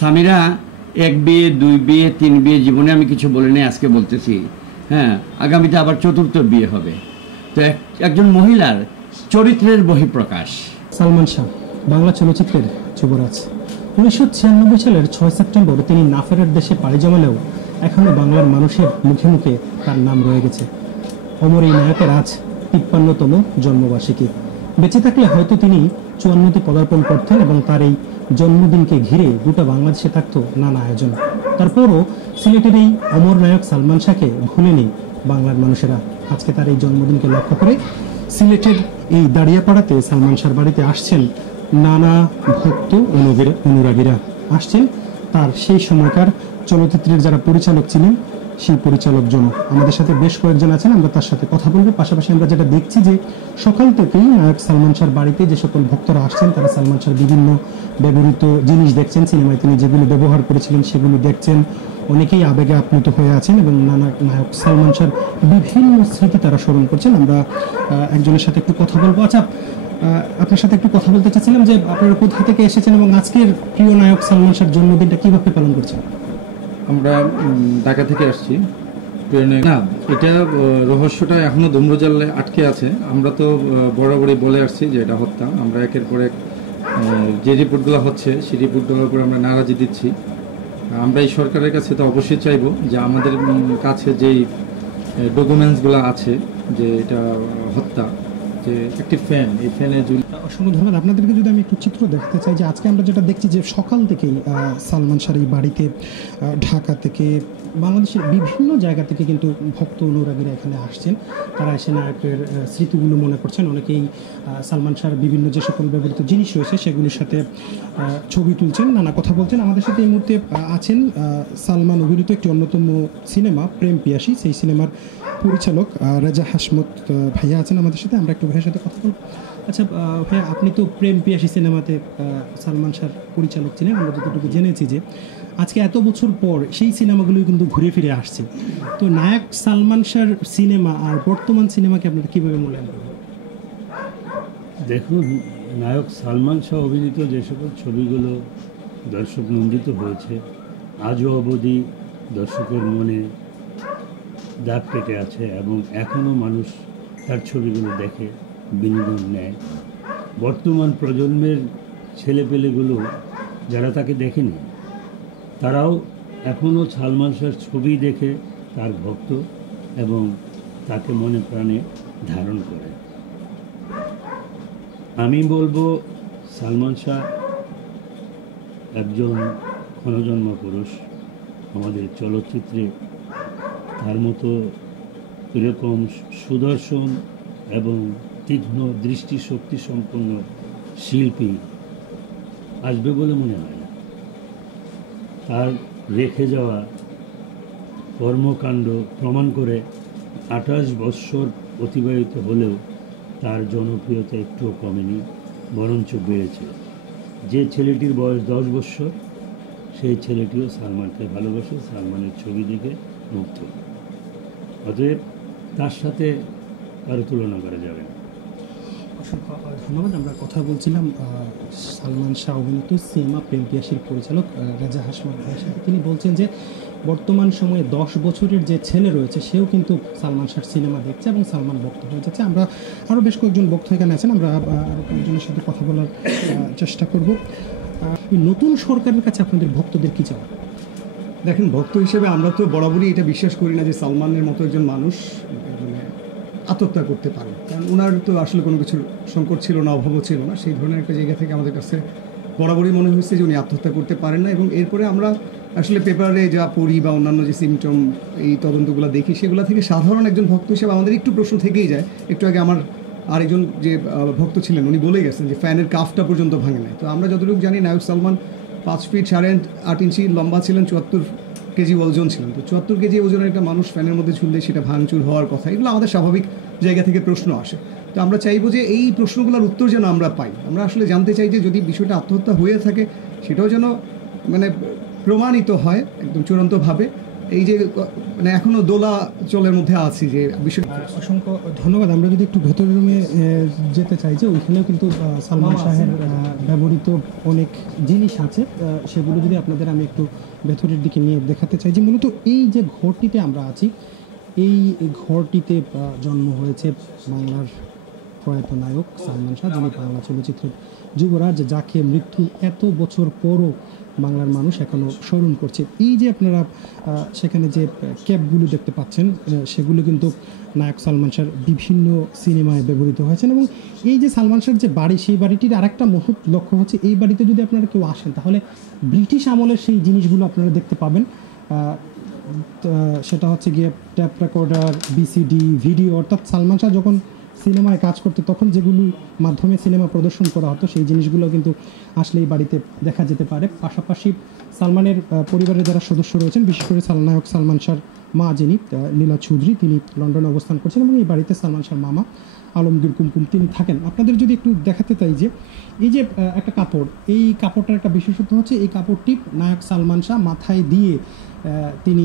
স্বামীরা এক বিয়ে, দুই বিয়ে, তিন বিয়ে, জীবনে আমি কিছু বলিনি, আজকে বলতেছি। হ্যাঁ, আগামীতে আবার চতুর্থ বিয়ে হবে। তো একজন মহিলার চরিত্রের বহিঃপ্রকাশ। সালমান শাহ বাংলা চলচ্চিত্রের যুবরাজ। 1996 সালের 6 সেপ্টেম্বর তিনি না ফেরার দেশে পাড়ি জমালেও এখনো বাংলার মানুষের মুখে মুখে তার নাম রয়ে গেছে। অমর এই নায়কের আজ 53তম জন্মবার্ষিকী। বেঁচে থাকলে হয়তো তিনি 54তে পদার্পণ করতেন এবং তার এই জন্মদিনকে ঘিরে গোটা বাংলাদেশে থাকতো নানা আয়োজন। তারপরও সিলেটের এই অমর নায়ক সালমান শাহকে ভুলেনি বাংলার মানুষেরা। আজকে তার এই জন্মদিনকে লক্ষ্য করে সিলেটের এই দাঁড়িয়াপাড়াতে সালমান শাহর বাড়িতে আসছেন নানা ভক্ত অনুরাগীরা। আসছেন তার সেই সময়কার চলচ্চিত্রের যারা পরিচালক ছিলেন সেই পরিচালকজন। আমাদের সাথে বেশ কয়েকজন আছেন, আমরা তার সাথে কথা বলবো। পাশাপাশি আমরা যেটা দেখছি যে সকাল থেকেই নায়ক সালমান শাহর বাড়িতে যে সকল ভক্তরা আসছেন তারা সালমান শাহর বিভিন্ন ব্যবহৃত জিনিস দেখছেন, সিনেমায় তিনি যেগুলো ব্যবহার করেছিলেন সেগুলো দেখছেন। অনেকেই আবেগে আপ্লুত হয়ে আছেন এবং নায়ক সালমান শাহর বিভিন্ন স্মৃতি তারা স্মরণ করছেন। আমরা একজনের সাথে একটু কথা বলবো। আচ্ছা, আপনার সাথে একটু কথা বলতে চাচ্ছিলাম যে আপনারা কোথা থেকে এসেছেন এবং আজকের প্রিয় নায়ক সালমান শাহর জন্মদিনটা কিভাবে পালন করছেন? আমরা ঢাকা থেকে আসছি। না, এটা রহস্যটা এখনো ধূম্রজালে আটকে আছে। আমরা তো বরাবরই বলে আসছি যে এটা হত্যা। আমরা একের পর এক যে রিপোর্টগুলো হচ্ছে সেই রিপোর্টগুলোর উপর আমরা নারাজি দিচ্ছি। আমরা এই সরকারের কাছে তো অবশ্যই চাইবো যে আমাদের কাছে যেই ডকুমেন্টসগুলো আছে যে এটা হত্যা, যে একটি ফ্যান, এই ফ্যানের অসংখ্য ধন্যবাদ। আপনাদেরকে যদি আমি একটু চিত্র দেখাতে চাই যে আজকে আমরা যেটা দেখছি যে সকাল থেকেই সালমান শাহর এই বাড়িতে ঢাকা থেকে বাংলাদেশের বিভিন্ন জায়গা থেকে কিন্তু ভক্ত অনুরাগীরা এখানে আসছেন। তারা এসে নায়কের স্মৃতিগুলো মনে করছেন। অনেকেই সালমান শাহর বিভিন্ন যে সকল ব্যবহৃত জিনিস রয়েছে সেগুলির সাথে ছবি তুলছেন, নানা কথা বলছেন। আমাদের সাথে এই মুহূর্তে আছেন সালমান অভিনীত একটি অন্যতম সিনেমা প্রেম পিয়াসী, সেই সিনেমার পরিচালক রেজা হাসমত ভাইয়া আছেন আমাদের সাথে। আমরা একটু ভাইয়ের সাথে কথা বলব। আচ্ছা ভাইয়া, আপনি তো প্রেম পিয়াসী সিনেমাতে সালমান শাহর পরিচালক ছিলেন। আমরা যতটুকু জেনেছি যে আজকে এত বছর পর সেই সিনেমাগুলোই কিন্তু ঘুরে ফিরে আসছে। তো নায়ক সালমান শাহর সিনেমা আর বর্তমান সিনেমাকে আপনারা কীভাবে মূল্যায়ন করবেন? দেখুন, নায়ক সালমান শাহ অভিনীত যে সকল ছবিগুলো দর্শক নন্দিত হয়েছে আজও অবধি দর্শকের মনে দাগ কেটে আছে এবং এখনও মানুষ তার ছবিগুলো দেখে বিনোদন নেয়। বর্তমান প্রজন্মের ছেলেপেলেগুলো যারা তাকে দেখেনি তারাও এখনও সালমান শাহর ছবি দেখে তার ভক্ত এবং তাকে মনে প্রাণে ধারণ করে। আমি বলবো সালমান শাহ একজন ক্ষণজন্ম পুরুষ। আমাদের চলচ্চিত্রে তার মতো এরকম সুদর্শন এবং তীক্ষ্ণ দৃষ্টিশক্তি সম্পন্ন শিল্পী আসবে বলে মনে হয় না। তার রেখে যাওয়া কর্মকাণ্ড প্রমাণ করে 28 বৎসর অতিবাহিত হলেও তার জনপ্রিয়তা একটুও কমেনি, বরঞ্চ বেড়েছে। যে ছেলেটির বয়স 10 বৎসর সেই ছেলেটিও সালমানকে ভালোবাসে, সালমানের ছবি দেখে মুগ্ধ। অতএব তার সাথে কারো তুলনা করা যাবে না। অসংখ্য ধন্যবাদ। আমরা কথা বলছিলাম সালমান শাহ অভিনীত সিনেমা প্রেম পিয়াসীর পরিচালক রেজা হাসমত ভাইয়ের সাথে। তিনি বলছেন যে বর্তমান সময়ে 10 বছরের যে ছেলে রয়েছে সেও কিন্তু সালমান শাহর সিনেমা দেখছে এবং সালমান ভক্ত হয়ে যাচ্ছে। আমরা আরও বেশ কয়েকজন ভক্ত এখানে আছেন, আমরা আরও কয়েকজনের সাথে কথা বলার চেষ্টা করব। নতুন সরকারের কাছে আপনাদের ভক্তদের কী চাওয়া? দেখেন, ভক্ত হিসেবে আমরা তো বরাবরই এটা বিশ্বাস করি না যে সালমানের মতো একজন মানুষ আত্মহত্যা করতে পারে, কারণ ওনার তো আসলে কোনো কিছুর সংকট ছিল না, অভাবও ছিল না। সেই ধরনের একটা জায়গা থেকে আমাদের কাছে বরাবরই মনে হয়েছে যে উনি আত্মহত্যা করতে পারেন না। এবং এরপরে আমরা আসলে পেপারে যা পড়ি বা অন্যান্য যে সিমটম এই তদন্তগুলো দেখি সেগুলো থেকে সাধারণ একজন ভক্ত হিসেবে আমাদের একটু প্রশ্ন থেকেই যায়। একটু আগে আমার আরেকজন যে ভক্ত ছিলেন উনি বলে গেছেন যে ফ্যানের কাফটা পর্যন্ত ভাঙে নাই। তো আমরা যতটুকু জানি নায়ক সালমান 5 ফিট 8.5 ইঞ্চি লম্বা ছিলেন, 74 কেজি ওজন ছিলেন। তো 74 কেজি ওজনের একটা মানুষ ফ্যানের মধ্যে ঝুললে সেটা ভাঙচুর হওয়ার কথা, এগুলো আমাদের স্বাভাবিক জায়গা থেকে প্রশ্ন আসে। তো আমরা চাইবো যে এই প্রশ্নগুলোর উত্তর যেন আমরা পাই। আমরা আসলে জানতে চাই যে যদি বিষয়টা আত্মহত্যা হয়ে থাকে সেটাও যেন মানে প্রমাণিত হয় একদম চূড়ান্তভাবে। এই যে মানে এখনো দোলা চলের মধ্যে আছি যে বিষয়। অসংখ্য ধন্যবাদ। আমরা যদি একটু ভেতরের রুমে যেতে চাই, যে ওইখানেও কিন্তু সালমান শাহের ব্যবহৃত অনেক জিনিস আছে, সেগুলো যদি আপনাদের আমি একটু ভেতরের দিকে নিয়ে দেখাতে চাই। যে মূলত এই যে ঘরটিতে আমরা আছি, এই ঘরটিতে জন্ম হয়েছে বাংলার প্রয়াত নায়ক সালমান শাহ, যিনি বাংলা চলচ্চিত্রের যুবরাজ, যাকে মৃত্যু এত বছর পরও বাংলার মানুষ এখনও স্মরণ করছে। এই যে আপনারা সেখানে যে ক্যাপগুলো দেখতে পাচ্ছেন, সেগুলো কিন্তু নায়ক সালমান শাহর বিভিন্ন সিনেমায় ব্যবহৃত হয়েছেন। এবং এই যে সালমান শাহর যে বাড়ি, সেই বাড়িটির আরেকটা মহৎ লক্ষ্য হচ্ছে, এই বাড়িতে যদি আপনারা কেউ আসেন তাহলে ব্রিটিশ আমলের সেই জিনিসগুলো আপনারা দেখতে পাবেন। সেটা হচ্ছে গিয়ে ট্যাপ রেকর্ডার, বিসিডি, ভিডিও, অর্থাৎ সালমান শাহ যখন সিনেমায় কাজ করতে তখন যেগুলো মাধ্যমে সিনেমা প্রদর্শন করা হতো, সেই জিনিসগুলো কিন্তু আসলে এই বাড়িতে দেখা যেতে পারে। পাশাপাশি সালমানের পরিবারের যারা সদস্য রয়েছেন, বিশেষ করে নায়ক সালমান শাহর মা যিনি নীলা চৌধুরী, তিনি লন্ডনে অবস্থান করছেন এবং এই বাড়িতে সালমান শাহর মামা আলমগীর কুমকুম তিনি থাকেন। আপনাদের যদি একটু দেখাতে চাই যে এই যে একটা কাপড়, এই কাপড়টার একটা বিশেষত্ব হচ্ছে এই কাপড়টি নায়ক সালমান শাহ মাথায় দিয়ে তিনি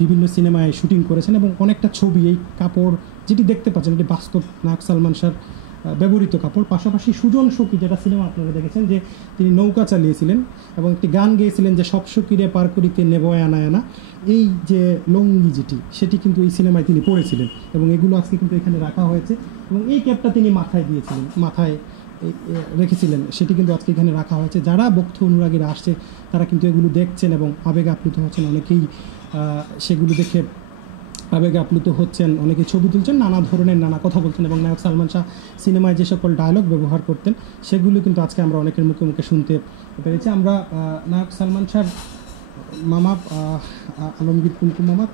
বিভিন্ন সিনেমায় শুটিং করেছেন এবং অনেকটা ছবি এই কাপড় যেটি দেখতে পাচ্ছেন, এটি বাস্তব নায়ক সালমান শাহর ব্যবহৃত কাপড়। পাশাপাশি সুজন সখী, যেটা সিনেমা আপনারা দেখেছেন, যে তিনি নৌকা চালিয়েছিলেন এবং একটি গান গেয়েছিলেন যে সব সখীরে পার করিতে নেব আনা আনা, এই যে লঙ্গি যেটি, সেটি কিন্তু এই সিনেমায় তিনি পরেছিলেন এবং এগুলো আজকে কিন্তু এখানে রাখা হয়েছে। এবং এই ক্যাপটা তিনি মাথায় দিয়েছিলেন, মাথায় রেখেছিলেন, সেটি কিন্তু আজকে এখানে রাখা হয়েছে। যারা ভক্ত অনুরাগীরা আসছে তারা কিন্তু এগুলো দেখছেন এবং আবেগে আপ্লুত হচ্ছেন। অনেকেই সেগুলো দেখে আবেগে আপ্লুত হচ্ছেন, অনেকে ছবি তুলছেন, নানা ধরনের নানা কথা বলছেন এবং নায়ক সালমান শাহ সিনেমায় যে সকল ডায়লগ ব্যবহার করতেন সেগুলো কিন্তু আজকে আমরা অনেকের মুখে মুখে শুনতে পেরেছি। আমরা নায়ক সালমান শাহর মামা আলমগীর কুমকুম মামা,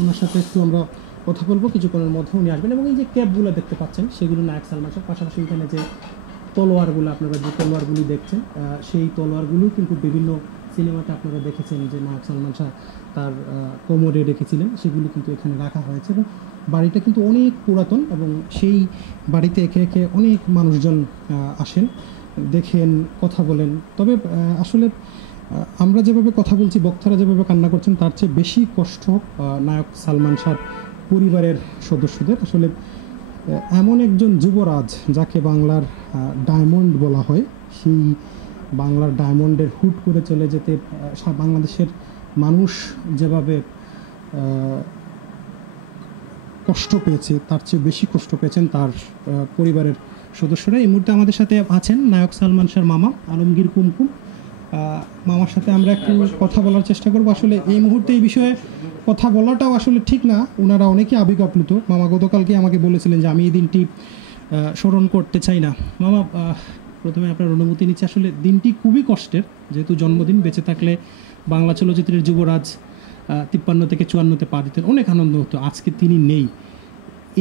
ওনার সাথে একটু আমরা কথা বলবো, কিছুক্ষণের মধ্যে উনি আসবেন। এবং এই যে ক্যাপগুলো দেখতে পাচ্ছেন সেগুলো নায়ক সালমান শাহ। পাশাপাশি এখানে যে তলোয়ারগুলো, আপনারা যে তলোয়ারগুলি দেখছেন, সেই তলোয়ারগুলো কিন্তু বিভিন্ন সিনেমাতে আপনারা দেখেছেন যে নায়ক সালমান শাহ তার কোমরে রেখেছিলেন, সেগুলো কিন্তু এখানে রাখা হয়েছে। এবং বাড়িটা কিন্তু অনেক পুরাতন এবং সেই বাড়িতে একে একে অনেক মানুষজন আসেন, দেখেন, কথা বলেন। তবে আসলে আমরা যেভাবে কথা বলছি, বক্তারা যেভাবে কান্না করছেন, তার চেয়ে বেশি কষ্ট নায়ক সালমান শাহর পরিবারের সদস্যদের। আসলে এমন একজন যুবরাজ যাকে বাংলার ডায়মন্ড বলা হয়, সেই বাংলার ডায়মন্ডের হুট করে চলে যেতে বাংলাদেশের মানুষ যেভাবে কষ্ট পেয়েছে, তার চেয়ে বেশি কষ্ট পেয়েছেন তার পরিবারের সদস্যরা। এই মুহূর্তে আমাদের সাথে আছেন নায়ক সালমান শাহর মামা আলমগীর কুমকুম। মামার সাথে আমরা একটু কথা বলার চেষ্টা করব। আসলে এই মুহূর্তে এই বিষয়ে কথা বলাটাও আসলে ঠিক না, ওনারা অনেকে আবেগ আপ্লুত। মামা গতকালকে আমাকে বলেছিলেন যে আমি এই দিনটি স্মরণ করতে চাই না। মামা, প্রথমে আপনার অনুমতি নিচ্ছে। আসলে দিনটি খুবই কষ্টের, যেহেতু জন্মদিন, বেঁচে থাকলে বাংলা চলচ্চিত্রের যুবরাজ 53 থেকে 54-তে পা দিতেন, অনেক আনন্দ হতো। আজকে তিনি নেই,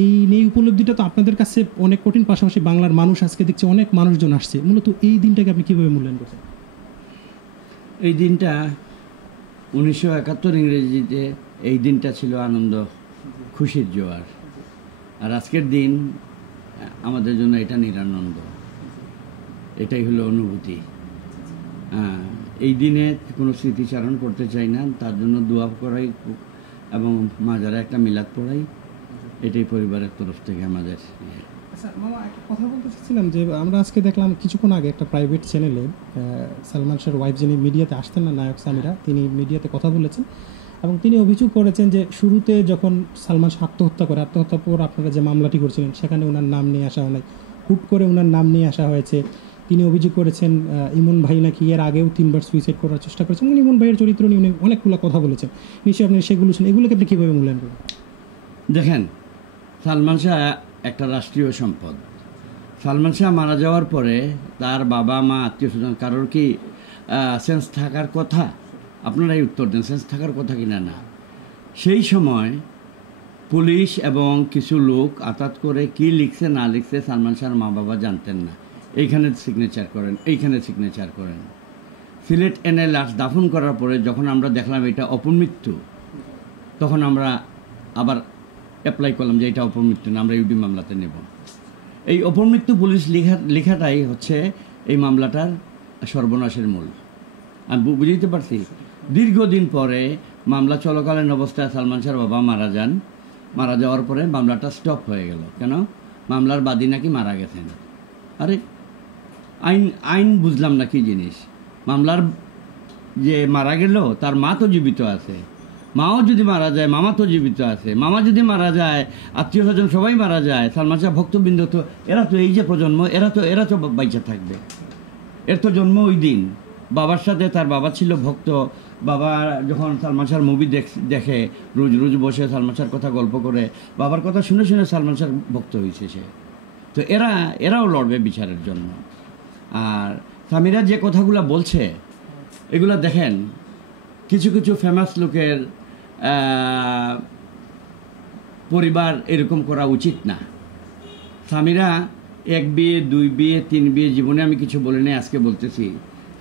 এই উপলব্ধিটা তো আপনাদের কাছে অনেক কঠিন। পাশাপাশি বাংলার মানুষ আজকে দেখছে অনেক মানুষজন আসছে, মূলত এই দিনটাকে আপনি কীভাবে মূল্যায়ন করছেন? এই দিনটা 1971 ইংরেজিতে এই দিনটা ছিল আনন্দ খুশির জোয়ার, আর আজকের দিন আমাদের জন্য এটা নিরানন্দ। এটাই হলো অনুভূতি। এই দিনে কোনো স্মৃতিচারণ করতে চাই না, তার জন্য দোয়া করাই এবং মাজারে একটা মিলাদ পড়াই, এটাই পরিবারের তরফ থেকে আমাদের। আচ্ছা মামা, একটা কথা বলতে চাচ্ছিলাম যে আমরা আজকে দেখলাম কিছুক্ষণ আগে একটা প্রাইভেট চ্যানেলে সালমান শাহর ওয়াইফ, যিনি মিডিয়াতে আসতেন না, নায়ক সামিরা, তিনি মিডিয়াতে কথা বলেছেন এবং তিনি অভিযোগ করেছেন যে শুরুতে যখন সালমান শাহ আত্মহত্যার পর আপনারা যে মামলাটি করছিলেন সেখানে ওনার নাম নিয়ে আসা হয় নাই, হুট করে ওনার নাম নিয়ে আসা হয়েছে। তিনি অভিযোগ করেছেন ইমন ভাই নাকি এর আগেও 3বার সুইসাইড করার চেষ্টা করেছেন। ইমন ভাইয়ের চরিত্র নিয়ে উনি অনেকগুলো কথা বলেছেন, নিশ্চয়ই আপনি সেগুলো শুনে, এগুলোকে আপনি কীভাবে মূল্যায়ন করবেন? দেখেন, সালমান শাহ একটা রাষ্ট্রীয় সম্পদ। সালমান শাহ মারা যাওয়ার পরে তার বাবা মা আত্মীয় স্বজন কারোর কি সেন্স থাকার কথা? আপনারাই উত্তর দেন, সেন্স থাকার কথা কিনা না। সেই সময় পুলিশ এবং কিছু লোক আতাত করে কি লিখছে না লিখছে সালমান শাহর মা বাবা জানতেন না। এইখানে সিগনেচার করেন, এইখানে সিগনেচার করেন। সিলেট এনে লাশ দাফন করার পরে যখন আমরা দেখলাম এটা অপমৃত্যু, তখন আমরা আবার অ্যাপ্লাই করলাম যে এটা অপমৃত্যু না, আমরা ইউডি মামলাতে নেব। এই অপমৃত্যু পুলিশ লেখাটাই হচ্ছে এই মামলাটার সর্বনাশের মূল। আমি বুঝতে পারছি। দীর্ঘদিন পরে মামলা চলাকালীন অবস্থায় সালমান শাহর বাবা মারা যান। মারা যাওয়ার পরে মামলাটা স্টপ হয়ে গেল। কেন? মামলার বাদী নাকি মারা গেছেন। আরে আইন বুঝলাম না কি জিনিস। মামলার যে মারা গেল তার মা তো জীবিত আছে, মাও যদি মারা যায় মামা তো জীবিত আছে, মামা যদি মারা যায় আত্মীয় স্বজন সবাই মারা যায়, সালমান শাহ ভক্তবৃন্দ তো এরা তো এই যে প্রজন্ম এরা তো বাইচা থাকবে। এর তো জন্ম ওই দিন। বাবার সাথে তার বাবা ছিল ভক্ত। বাবা যখন সালমান শাহর মুভি দেখে রোজ বসে সালমান শাহর কথা গল্প করে, বাবার কথা শুনে শুনে সালমান শাহর ভক্ত হয়েছে সে। তো এরাও লড়বে বিচারের জন্য। আর সামিরা যে কথাগুলো বলছে এগুলো দেখেন, কিছু কিছু ফেমাস লোকের পরিবার এরকম করা উচিত না। সামিরা 1 বিয়ে 2 বিয়ে 3 বিয়ে জীবনে আমি কিছু বলি নাই, আজকে বলতেছি।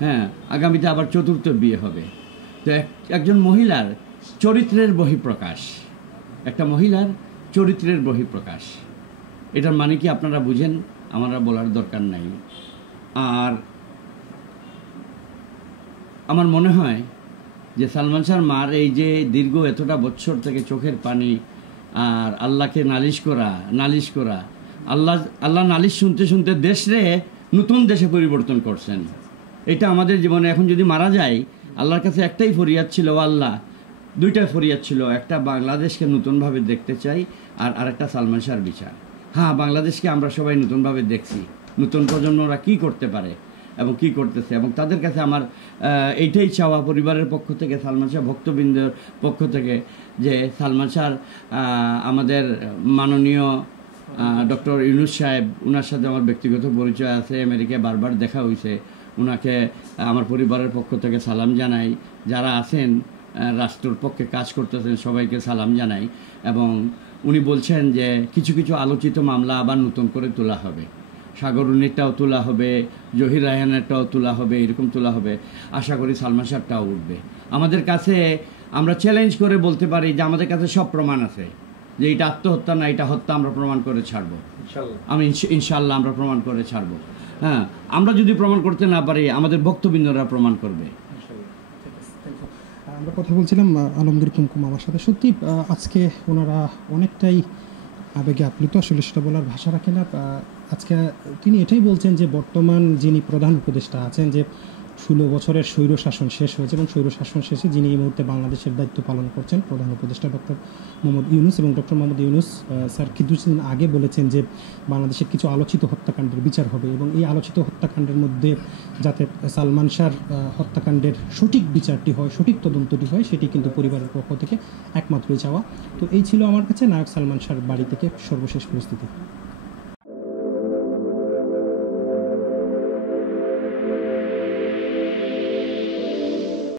হ্যাঁ, আগামীতে আবার 4র্থ বিয়ে হবে। তো একজন মহিলার চরিত্রের বহিঃপ্রকাশ, একটা মহিলার চরিত্রের বহিঃপ্রকাশ, এটার মানে কি আপনারা বুঝেন? আমরা বলার দরকার নাই। আর আমার মনে হয় যে সালমান শাহর মার এই যে দীর্ঘ এতটা বছর থেকে চোখের পানি আর আল্লাহকে নালিশ করা, আল্লাহ নালিশ শুনতে শুনতে নতুন দেশে পরিবর্তন করছেন। এটা আমাদের জীবনে এখন যদি মারা যায়, আল্লাহর কাছে একটাই ফরিয়াদ ছিল, আল্লাহ 2টা ফরিয়াদ ছিল। একটা বাংলাদেশকে নতুনভাবে দেখতে চাই, আর আরেকটা সালমান শাহর বিচার। হ্যাঁ, বাংলাদেশকে আমরা সবাই নতুনভাবে দেখছি, নতুন প্রজন্মরা কি করতে পারে এবং কি করতেছে, এবং তাদের কাছে আমার এইটাই চাওয়া পরিবারের পক্ষ থেকে, সালমান শাহ ভক্তবৃন্দের পক্ষ থেকে, যে সালমান শাহর আমাদের মাননীয় ডক্টর ইউনূস সাহেব, ওনার সাথে আমার ব্যক্তিগত পরিচয় আছে, আমেরিকায় বারবার দেখা হয়েছে। ওনাকে আমার পরিবারের পক্ষ থেকে সালাম জানাই। যারা আছেন রাষ্ট্রের পক্ষে কাজ করতেছেন সবাইকে সালাম জানাই। এবং উনি বলছেন যে কিছু কিছু আলোচিত মামলা আবার নতুন করে তোলা হবে, সাগরুনিটাও তোলা হবে, জহির রায়হানেরটাও তোলা হবে, এরকম তোলা হবে। আশা করি সালমান শাহটাও উঠবে। আমাদের কাছে আমরা চ্যালেঞ্জ করে বলতে পারি যে আমাদের কাছে সব প্রমাণ আছে যে এটা আত্মহত্যা না, এটা হত্যা। আমরা প্রমাণ করে ছাড়বো, ইনশাল্লাহ আমরা প্রমাণ করে ছাড়বো। হ্যাঁ, আমরা যদি প্রমাণ করতে না পারি আমাদের ভক্তবৃন্দরা প্রমাণ করবে। আমরা কথা বলছিলাম আলমগীর কুমকুম আমার সাথে। সত্যি আজকে ওনারা অনেকটাই আবেগে আপ্লুত, আসলে সেটা বলার ভাষা রাখে না। আজকে তিনি এটাই বলছেন যে বর্তমান যিনি প্রধান উপদেষ্টা আছেন, যে 16 বছরের স্বৈরশাসন শেষ হয়েছে, এবং স্বৈরশাসন শেষে যিনি এই মুহূর্তে বাংলাদেশের দায়িত্ব পালন করছেন প্রধান উপদেষ্টা ডক্টর মোহাম্মদ ইউনূস, এবং ডক্টর মোহাম্মদ ইউনূস স্যার কিছুদিন আগে বলেছেন যে বাংলাদেশের কিছু আলোচিত হত্যাকাণ্ডের বিচার হবে, এবং এই আলোচিত হত্যাকাণ্ডের মধ্যে যাতে সালমান শাহর হত্যাকাণ্ডের সঠিক বিচারটি হয়, সঠিক তদন্তটি হয়, সেটি কিন্তু পরিবারের পক্ষ থেকে একমাত্রই চাওয়া। তো এই ছিল আমার কাছে নায়ক সালমান শাহর বাড়ি থেকে সর্বশেষ পরিস্থিতি।